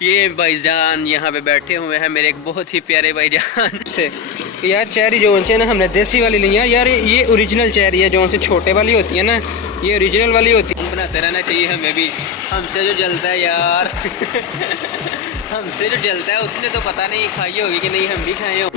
ये भाईजान यहाँ पे बैठे हुए हैं, मेरे एक बहुत ही प्यारे भाईजान से। यार चेरी जो से ना हमने देसी वाली ली है यार, ये ओरिजिनल चेरी है जो से छोटे वाली होती है ना, ये ओरिजिनल वाली होती है। बनाते रहना चाहिए हमें भी, हमसे जो जलता है यार हमसे जो जलता है उसने तो पता नहीं खाई होगी कि नहीं, हम भी खाए हो।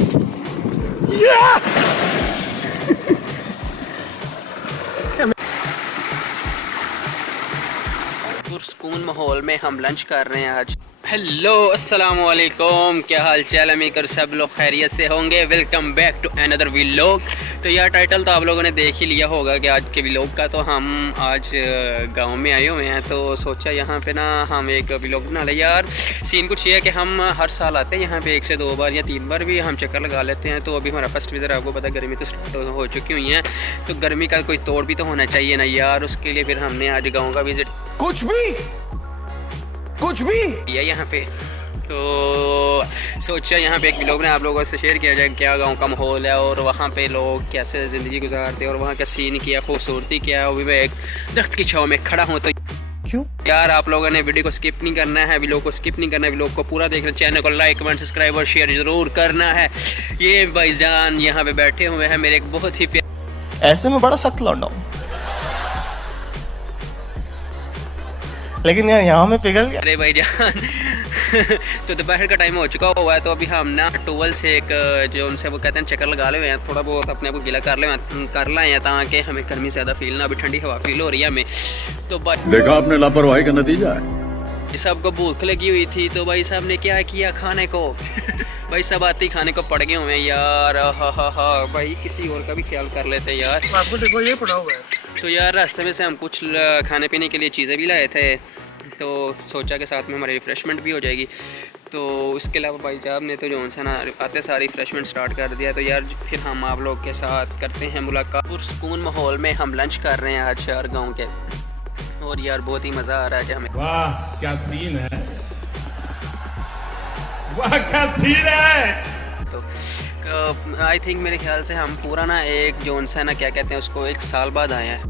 सुकून माहौल में हम लंच कर रहे हैं आज। हेलो अस्सलाम वालेकुम, क्या हाल चाल है? मेकर सब लोग खैरियत से होंगे। Welcome back to another vlog. तो यार टाइटल तो आप लोगों ने देख ही लिया होगा कि आज के व्लॉग का। तो हम आज गांव में आए हुए हैं, तो सोचा यहाँ पे ना हम एक व्लॉग बना लें। यार सीन कुछ ये है कि हम हर साल आते हैं यहाँ पे 1 से 2 बार या 3 बार भी हम चक्कर लगा लेते हैं। तो अभी हमारा फर्स्ट विज़िट, आपको पता गर्मी तो हो चुकी हुई है, तो गर्मी का कोई तोड़ भी तो होना चाहिए ना यार। उसके लिए फिर हमने आज गाँव का विज़िट कुछ भी किया यहाँ पे। तो सोचा यहाँ पे एक व्लॉग में आप लोगों से शेयर किया जाए क्या गांव का माहौल है और वहाँ पे लोग कैसे ज़िंदगी गुजारते हैं और वहाँ का सीन क्या, खूबसूरती क्या है। अभी मैं एक दरख्त की छाँव में खड़ा हूँ। तो क्यों यार आप लोगों ने वीडियो को स्किप नहीं करना है, व्लॉग को स्किप नहीं करना है, व्लॉग को पूरा देखना, चैनल को लाइक कमेंट सब्सक्राइब और शेयर ज़रूर करना है। ये भाईजान यहाँ पे बैठे हुए हैं, मेरे एक बहुत ही ऐसे में बड़ा सख्त लौंडा हूँ, लेकिन यार यहाँ में पिघल गया। अरे भाईजान तो दोपहर का टाइम हो चुका हुआ है, तो अभी हम ना टूवल से एक जो उनसे वो कहते हैं चक्कर लगा ले हैं, थोड़ा बहुत अपने आप को गीला कर लाए ताकि हमें गर्मी ज़्यादा फील ना, अभी ठंडी हवा फील हो रही है हमें। तो देखा आपने लापरवाही का नतीजा है। सबको भूख लगी हुई थी, तो भाई साहब ने क्या किया खाने को भाई सब आते ही खाने को पड़ गए हुए हैं यार। हा भाई किसी और का भी ख्याल कर लेते यार। आपको देखो ये पड़ा हुआ है। तो यार रास्ते में से हम कुछ खाने पीने के लिए चीज़ें भी लाए थे, तो सोचा कि साथ में हमारी रिफ़्रेशमेंट भी हो जाएगी। तो उसके अलावा भाई साहब ने तो जो है ना आते सारी रिफ़्रेशमेंट स्टार्ट कर दिया। तो यार फिर हम आप लोग के साथ करते हैं मुलाकात। पुरसुकून माहौल में हम लंच कर रहे हैं आज शहर गाँव के, और यार बहुत ही मज़ा आ रहा है हमें। वाह क्या सीन है, वाह क्या सीन है। तो आई थिंक मेरे ख्याल से हम पूरा ना एक जोन से ना क्या कहते हैं उसको 1 साल बाद आए हैं।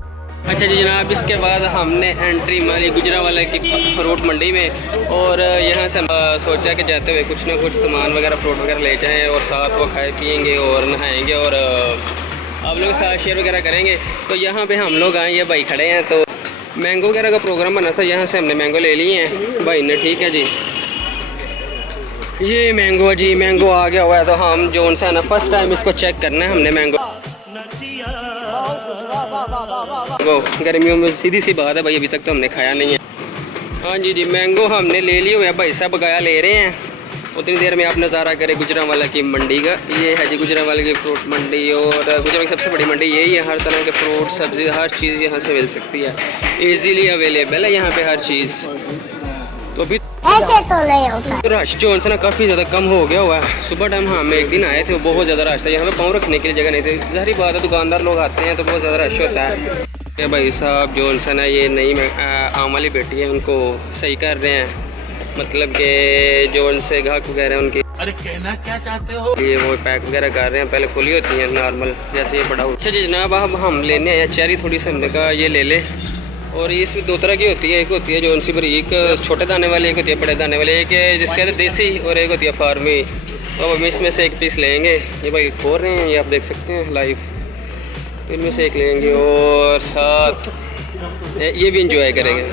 अच्छा जी जनाब, इसके बाद हमने एंट्री मारी गुजरांवाला की फ्रूट मंडी में, और यहाँ से सोचा कि जाते हुए कुछ ना कुछ सामान वगैरह फ्रूट वगैरह ले जाएं और साथ वो खाए पिएंगे और नहाएंगे और आप लोगों के साथ शेयर वगैरह करेंगे। तो यहाँ पे हम लोग आए, ये भाई खड़े हैं, तो मैंगो वगैरह का प्रोग्राम बना था, यहाँ से हमने मैंगो ले लिए हैं भाई ने। ठीक है जी, ये मैंगो जी, मैंगो आ गया हुआ है, तो हम जो सा ना फर्स्ट टाइम इसको चेक करना है हमने मैंगो। गर्मियों में सीधी सी बात है भाई, अभी तक तो हमने खाया नहीं है। हाँ जी मैंगो हमने ले लिए हुए हैं, भाई साहब गया ले रहे हैं। उतनी देर में आप नज़ारा करें गुजरांवाला की मंडी का। ये है जी गुजरांवाला की फ्रूट मंडी, और गुजरात की सबसे बड़ी मंडी यही है। हर तरह के फ्रूट सब्जी हर चीज़ यहाँ से मिल सकती है, ईजीली अवेलेबल है यहाँ पे हर चीज़। तो अभी तो रश जो है ना काफ़ी ज़्यादा कम हो गया हुआ है। सुबह टाइम हम एक दिन आए थे, बहुत ज़्यादा रश था, यहाँ पे पाँव रखने के लिए जगह नहीं थी। ज़ाहिर बात है दुकानदार लोग आते हैं तो बहुत ज़्यादा रश होता है। ये भाई साहब जो है ना ये नई आम वाली बेटी है, उनको सही कर रहे हैं, मतलब कि जो उनसे ग्राहक वगैरह उनकी, अरे कहना क्या चाहते हो, ये वो पैक वगैरह कर रहे हैं। पहले खुली होती हैं नॉर्मल जैसे ये बड़ा। अच्छा जी जनाब, अब हम लेने आए चेरी, थोड़ी सी हमने कहा ये ले ले। और ये इसमें 2 तरह की होती है, एक होती है जो उनसी बरीक छोटे दाने वाली, एक होती है बड़े दाने वाली, एक है जिसके अंदर देसी और एक होती है फार्मी। तो हम इसमें से एक पीस लेंगे। ये भाई खोल रहे हैं, ये आप देख सकते हैं लाइव, तो इनमें से एक लेंगे और साथ ये भी इंजॉय करेंगे।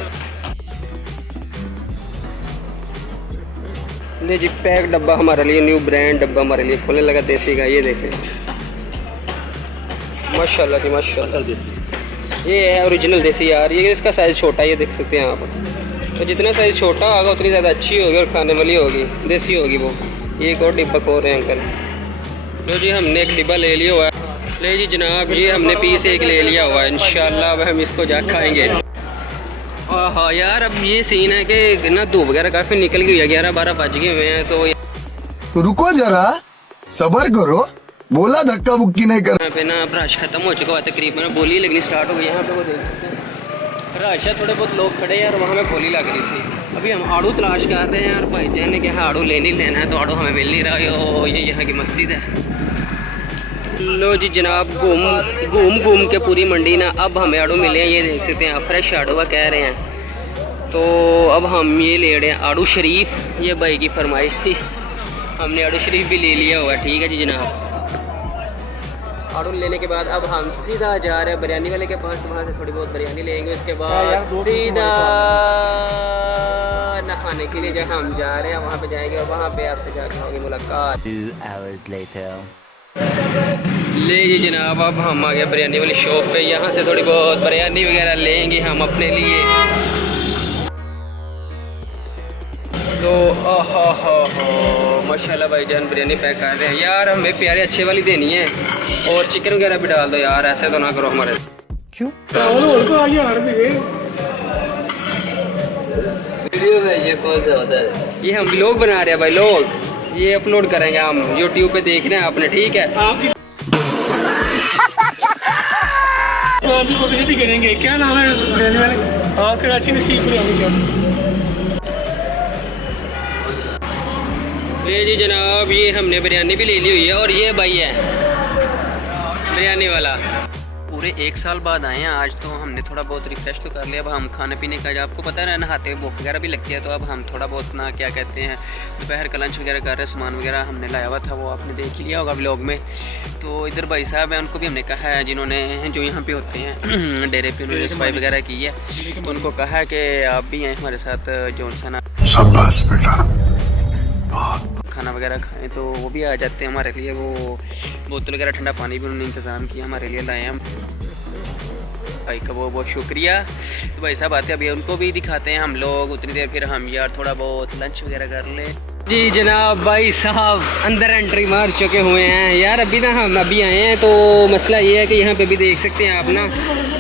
ले जी पैक डब्बा हमारे लिए, न्यू ब्रांड डब्बा हमारे लिए खोलने लगा देसी का। ये देखें माशाल्लाह जी माशाल्लाह जी, ये है ओरिजिनल देसी यार। ये इसका साइज़ छोटा है, ये देख सकते हैं आप। तो जितना साइज़ छोटा होगा उतनी ज़्यादा अच्छी होगी और खाने वाली होगी, देसी होगी वो। ये एक और डिब्बा खोल रहे हैं अंकल। लो जी हमने एक डिब्बा ले लिया हुआ है। ले जी जनाब, ये हमने पीस एक ले लिया हुआ है, इंशाल्लाह अब हम इसको जा खाएँगे। हाँ यार अब ये सीन है कि ना धूप वगैरह काफ़ी निकल गई है, 11-12 बज गए हुए हैं। तो रुको जरा सबर करो, बोला धक्का बुक्की नहीं कर। यहाँ पे ना रश खत्म हो चुका हुआ तकरीबन, बोली लगनी स्टार्ट हो गई। यहाँ पे वो देख सकते हैं रश है, थोड़े बहुत लोग खड़े हैं और वहाँ पे बोली लग रही थी। अभी हम आड़ू तलाश कर रहे हैं यार, भाई जान ने कहा आड़ू लेना है, तो आड़ू हमें मिल नहीं रहा है। ये यहाँ की मस्जिद है। लो जी जनाब, घूम के पूरी मंडी ना अब हमें आड़ू मिले हैं, ये देख सकते हैं आप, फ्रेश आड़ू कह रहे हैं। तो अब हम ये ले रहे हैं आड़ू शरीफ, ये भाई की फरमाइश थी, हमने आड़ू शरीफ भी ले लिया हुआ। ठीक है जी जनाब। आड़ू लेने के बाद अब हम सीधा जा रहे हैं बिरयानी वाले के पास, वहाँ से थोड़ी बहुत बिरयानी लेंगे। उसके बाद सीधा नहाने के लिए जहाँ हम जा रहे हैं वहाँ पे जाएंगे और वहाँ पे आपसे जाके होगी मुलाकात। 2 hours later. ले जी जनाब, अब हम आ गए बिरयानी वाली शॉप पे। यहाँ से थोड़ी बहुत बिरयानी वगैरह लेंगे हम अपने लिए। तो माशाल्लाह भाईजान बिरयानी पैक कर रहे हैं यार। हमें प्यारे अच्छे वाली देनी है और चिकन वगैरह भी डाल दो यार, ऐसे तो ना करो हमारे। क्यों वीडियो में ये कौन सा होता है? ये हम व्लॉग बना रहे हैं भाई लोग, ये अपलोड करेंगे हम YouTube पे, देखना है आपने। ठीक है को विजिट करेंगे। क्या नाम है बिरयानी वाले? हाँ कराची नसीब बिरयानी। ले जी जनाब, ये हमने बिरयानी भी ले ली हुई है और ये भाई है बिरयानी वाला। पूरे 1 साल बाद आए हैं आज, तो हमने थोड़ा बहुत रिफ्रेश तो कर लिया। अब हम खाने पीने का, जब आपको पता है नहाते हुए भूख वगैरह भी लगती है, तो अब हम थोड़ा बहुत ना क्या कहते हैं दोपहर का लंच वगैरह कर रहे हैं। सामान वगैरह हमने लाया हुआ था, वो आपने देख ही लिया होगा व्लॉग में। तो इधर भाई साहब हैं, उनको भी हमने कहा है, जिन्होंने जो यहाँ पे होते हैं डेरे पे, उन्होंने सफाई वगैरह की है, तो उनको कहा है कि आप भी आए हमारे साथ जो सा ना खाना वगैरह खाएं, तो वो भी आ जाते हैं हमारे लिए। वो बोतल वगैरह ठंडा पानी भी उन्होंने इंतज़ाम किया हमारे लिए, लाए हम भाई का बहुत बहुत शुक्रिया। तो भाई साहब आते हैं, अभी उनको भी दिखाते हैं हम लोग उतनी देर, फिर हम यार थोड़ा बहुत लंच वगैरह कर लें। जी जनाब, भाई साहब अंदर एंट्री मार चुके हुए हैं यार। अभी ना हम अभी आए हैं, तो मसला ये है कि यहाँ पे भी देख सकते हैं आप ना,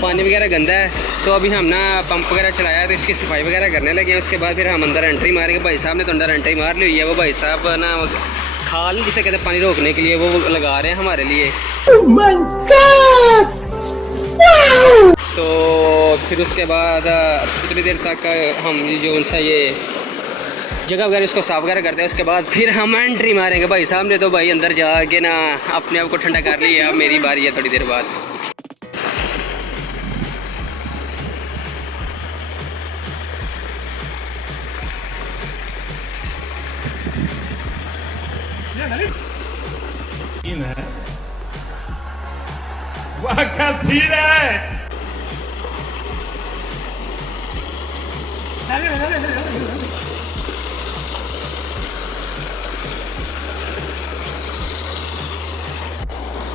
पानी वगैरह गंदा है। तो अभी हम ना पंप वगैरह चलाया, तो इसकी सफाई वगैरह करने लगे हैं। उसके बाद फिर हम अंदर एंट्री मारेंगे। भाई साहब ने तो अंदर एंट्री मार ली हुई है। वो भाई साहब ना खाल जिसे कहते हैं पानी रोकने के लिए, वो लगा रहे हैं हमारे लिए। तो फिर उसके बाद कितनी देर तक हम जो उनसा ये जगह वगैरह इसको साफ वगैरह करते हैं, उसके बाद फिर हम एंट्री मारेंगे। भाई साहब ने तो भाई अंदर जाके ना अपने आप को ठंडा कर लिया। अब मेरी बारी है थोड़ी देर बाद। सीन है, वाह क्या सीन है।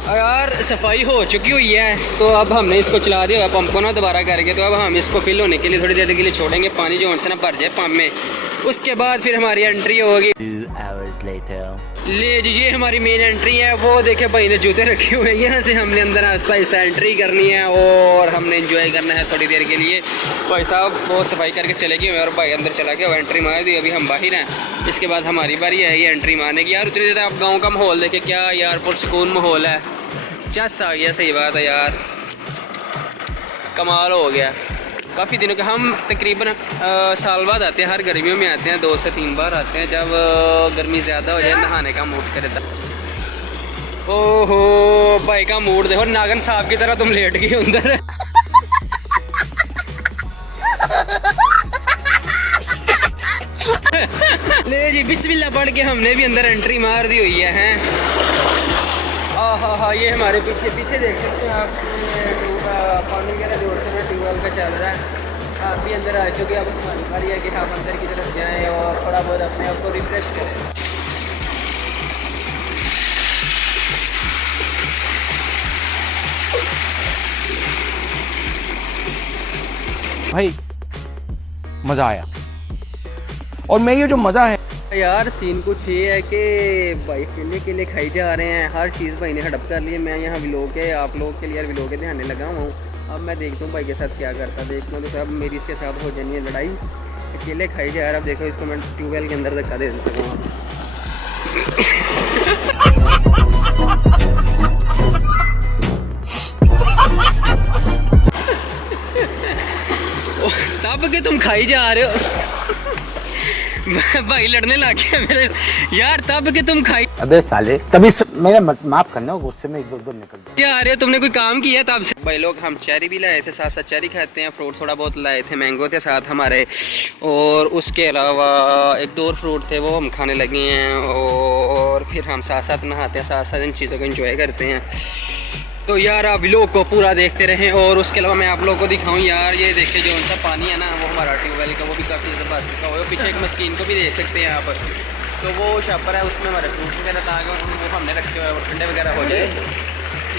यार सफाई हो चुकी हुई है, तो अब हमने इसको चला दिया पंप को ना दोबारा करके। तो अब हम इसको फिल होने के लिए थोड़ी देर के लिए छोड़ेंगे, पानी जो उनसे ना भर जाए पंप में। उसके बाद फिर हमारी एंट्री होगी। 2 hours later. ले जी, ये हमारी मेन एंट्री है। वो देखे भाई ने जूते रखे हुए हैं, यहाँ से हमने अंदर आहिस्ता एंट्री करनी है और हमने एंजॉय करना है थोड़ी देर के लिए। भाई साहब वो सफाई करके चले गए और भाई अंदर चला गया, वो एंट्री मार दी। अभी हम बाहर हैं, इसके बाद हमारी बारी है ये एंट्री मारने की। यार उतनी देर आप गाँव का माहौल देखे, क्या यार पुरसकून माहौल है, चस आ गया। सही बात है यार, कमाल हो गया। काफ़ी दिनों के हम तकरीबन साल बाद आते हैं, हर गर्मियों में आते हैं, 2 से 3 बार आते हैं, जब गर्मी ज़्यादा हो जाए, नहाने का मूड करे था। ओहो भाई का मूड देखो, नागन साहब की तरह तुम लेट गई अंदर। ले जी, बिस्मिल्लाह पढ़ के हमने भी अंदर एंट्री मार दी हुई है। हाँ, ये हमारे पीछे देख सकते हैं आप, पानी वगैरह जोड़ते हैं, ट्यूबवेल का चल रहा है। आप भी अंदर आ चुके, अब हमारी बारी है कि हम अंदर की तरफ जाएं और थोड़ा बहुत अपने आप को रिफ्रेश करें। भाई मज़ा आया, और मैं ये जो मज़ा है यार सीन कुछ ये है कि भाई केले खाई जा रहे हैं, हर चीज़ भाई ने हड़प कर ली है। मैं यहाँ व्लॉग के आप लोगों के लिए यार व्लॉग के ध्यान लगा हुआ हूँ। अब मैं देखता हूँ भाई के साथ क्या करता, देखता हूँ तो अब मेरी इसके साथ हो जानी है लड़ाई। केले खाई जा रहा, अब देखो इसको मैं ट्यूबवेल के अंदर धक्का दे देता हूँ। तब के तुम खाई जा रहे हो। भाई लड़ने लग गया मेरे यार, तब कि तुम खाई अबे साले तभी मेरा माफ करना, गुस्से में इधर उधर निकल जाए। क्या आ रहे हो, तुमने कोई काम किया तब से? भाई लोग हम चेरी भी लाए थे, साथ साथ चेरी खाते हैं, फ्रूट थोड़ा बहुत लाए थे, मैंगो थे साथ हमारे, और उसके अलावा एक दो और फ्रूट थे वो हम खाने लगे हैं, और फिर हम साथ साथ नहाते हैं, साथ साथ इन चीज़ों को एंजॉय करते हैं। तो यार आप लोग को पूरा देखते रहें। और उसके अलावा मैं आप लोगों को दिखाऊं यार, ये देखिए जो उनका पानी है ना वो हमारा ट्यूबवेल का, वो भी काफ़ी ज़्यादा भर चुका हुआ है। पीछे एक मस्कीन को भी देख सकते हैं आप, तो वो शापर है, उसमें हमारे फ्रूट वगैरह था वो हमने रखे हुए हैं, ठंडे वगैरह हो जाए।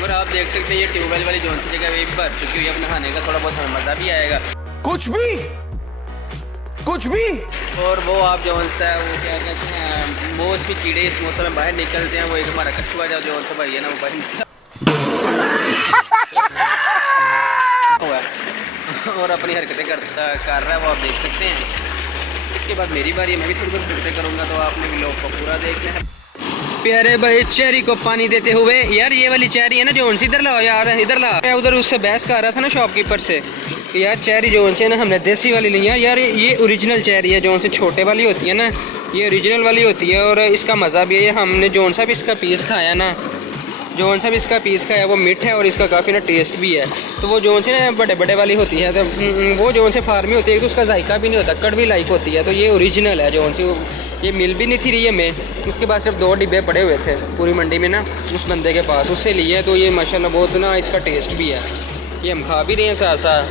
और आप देख सकते हैं ये ट्यूबवेल वाली जो सी जगह भी भर चुकी हुई है, अब नहाने का थोड़ा बहुत हमें मज़ा भी आएगा। कुछ भी। और वो आप जो सा वो क्या कहते हैं, मोस्ट भी कीड़े इस मौसम में बाहर निकलते हैं, वो एक हमारा कछुआ जो सा भाई है ना वो बाहर निकला और अपनी हरकतें कर रहा है, वो आप देख सकते हैं। इसके बाद मेरी बारी है, मैं भी थोड़ी बहुत हरकतें करूँगा, तो आपने भी लोग को पूरा देखना है। प्यारे भाई चेरी को पानी देते हुए, यार ये वाली चेरी है ना जो इधर लाओ यार, इधर ला। मैं उधर उससे बहस कर रहा था ना शॉपकीपर से, यार चेरी जो है ना हमने देसी वाली ली है यार, ये ओरिजिनल चेरी है, जो से छोटे वाली होती है ना ये ओरिजिनल वाली होती है, और इसका मज़ा भी है। हमने जो सा भी इसका पीस खाया ना, जो सा भी इसका पीस खाया वो मीठा है और इसका काफ़ी ना टेस्ट भी है। तो वो जो से ना बड़े बड़े वाली होती है, तो वो जो से फार्मी होती है तो उसका जायका भी नहीं होता, कड़वी लाइक होती है। तो ये ओरिजिनल है जो सी, ये मिल भी नहीं थी रही में, उसके बाद सिर्फ 2 डिब्बे पड़े हुए थे पूरी मंडी में ना उस बंदे के पास, उससे लिए। तो ये माशाल्लाह बहुत ना इसका टेस्ट भी है, ये हम खा भी रहे हैं साथ साथ,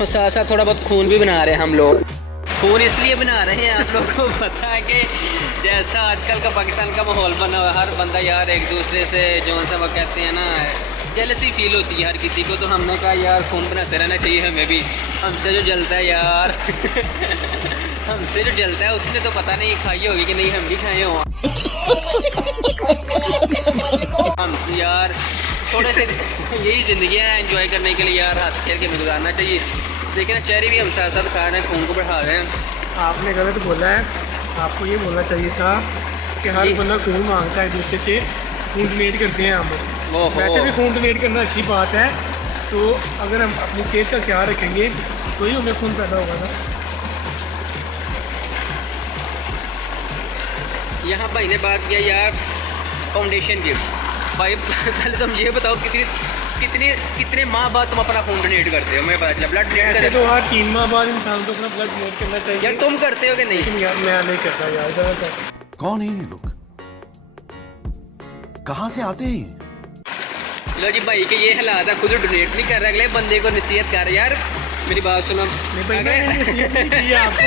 और साथ साथ थोड़ा बहुत खून भी बना रहे हैं हम लोग। खून इसलिए बना रहे हैं, आप लोग को पता है कि जैसा आजकल का पाकिस्तान का माहौल बना हुआ है, हर बंदा यार एक दूसरे से जो सा वो कहते हैं ना जेलसी फील होती है हर किसी को। तो हमने कहा यार खून बनाते रहना चाहिए हमें भी, हमसे जो जलता है यार हमसे जो जलता है उसने तो पता नहीं खाई होगी कि नहीं, हम भी खाए हो हम यार थोड़े से यही ज़िंदगी है, एंजॉय करने के लिए यार हंस खेल के गुजारना चाहिए। देखिए ना चेरी भी हम साथ साथ खा रहे हैं, खून को बढ़ा रहे हैं। आपने गलत बोला है, आपको ये बोलना चाहिए था कि हर बंदा खून मांगता है एक दूसरे से, खून डोनेट करते हैं हम। वैसे भी खून डोनेट करना अच्छी बात है, तो अगर हम अपनी सेहत का ख्याल रखेंगे तो ही हमें खून पैदा होगा ना। यहाँ भाई ने बात किया यार फाउंडेशन गिफ्ट। भाई पहले तुम ये बताओ कितने माह बाद तुम अपना खून डोनेट करते हो? मैं पता चला ब्लड डोनेट करते तो हर 3 माह बाद इंसान को अपना ब्लड डोनेट करना चाहिए। यार तुम करते हो कि नहीं? लेकिन यार मैं नहीं करता यार, ज़्यादातर। कौन है ये लोग, कहाँ से आते हैं? लो जी भाई के ये हालात है, खुद डोनेट नहीं कर रहे, अगले बंदे को नसीहत कर। यार मेरी बात सुनो, नहीं भाई मैंने नसीहत नहीं की है आपको,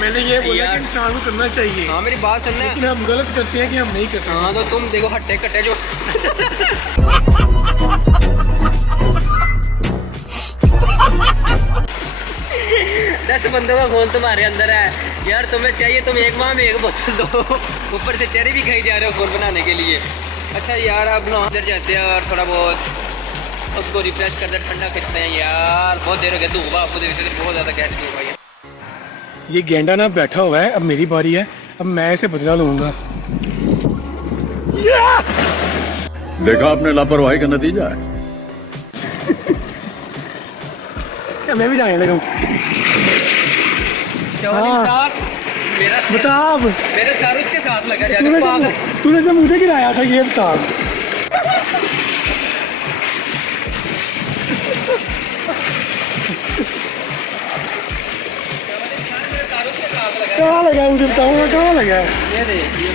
मैंने ये बोला कि इंसान को करना चाहिए। हाँ मेरी बात सुनना, लेकिन हम गलत करते हैं कि हम नहीं करते। हाँ तो तुम देखो हट्टे कट्टे जो 10 बंदों का खून तुम्हारे अंदर है यार, तुम्हें चाहिए तुम एक माह में एक बोतल दो, ऊपर से चेरी भी खाई जा रहे हो खून बनाने के लिए। अच्छा यार अब ना अंदर जाते हैं और थोड़ा बहुत उसको रिफ्रेश करते ठंडा करते हैं यार, बहुत देर हो गया, धूप आपको देख सकते बहुत ज़्यादा गैस धूप है। ये गेंडा ना बैठा हुआ है, अब मेरी बारी है, अब मैं इसे बदला लूँगा। देखा आपने लापरवाही का नतीजा है। क्या मैं भी जाने लगा? हाँ। मेरा बता अब, मेरे शाहरुख के साथ लगा जाकर तूने जब मुझे गिराया था ये बता। कहाँ लगा मुझे बताऊंगा, कहाँ लगा? ये देखिए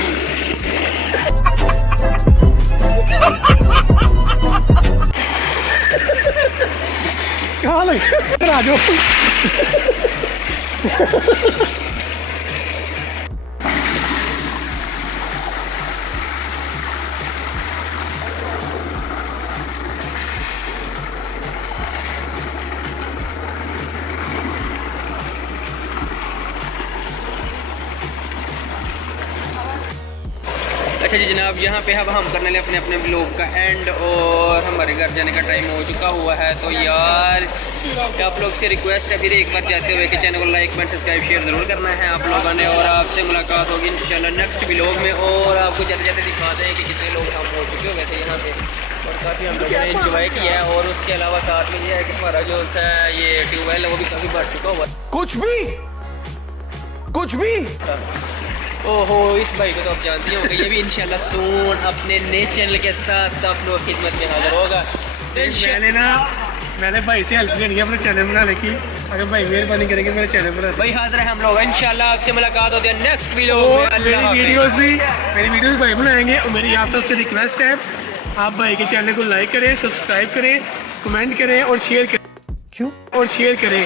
कहाँ लगा? आ जाओ। अच्छा जी जनाब, यहाँ पे अब हम करने लगे अपने अपने ब्लॉग का एंड, और हमारे घर जाने का टाइम हो चुका हुआ है। तो यार आप लोग से रिक्वेस्ट है फिर एक बार जाते हुए कि चैनल को लाइक कमेंट सब्सक्राइब शेयर ज़रूर करना है आप लोगों ने, और आपसे मुलाकात होगी इंशाल्लाह नेक्स्ट ब्लॉग में, और आपको जाते जाते दिखाते हैं कि कितने लोग हम हो चुके हुए थे यहाँ पे। और काफ़ी हम लोगों ने इंजॉय किया है। और उसके अलावा साथ में ये है कि हमारा जो सा ये ट्यूबवेल है वो भी काफ़ी बढ़ चुका हुआ है। कुछ भी ओहो, इस भाई को तो आप जानती होंगे, ये भी इंशाल्लाह सून अपने नए चैनल के साथ आप लोग खिदमत में हाजिर होगा। मैंने भाई से हेल्प लेनी है अपने चैनल बनाने की। अगर भाई मेहरबानी करेंगे मेरे चैनल बना भाई हाजिर है हम लोग इंशाल्लाह। आपसे मुलाकात होती है नेक्स्ट वीडियो तो में। मेरी वीडियोस भी भाई बनाएंगे। और मेरी आप सबसे रिक्वेस्ट है, आप भाई के चैनल को लाइक करें, सब्सक्राइब करें, कमेंट करें और शेयर करें।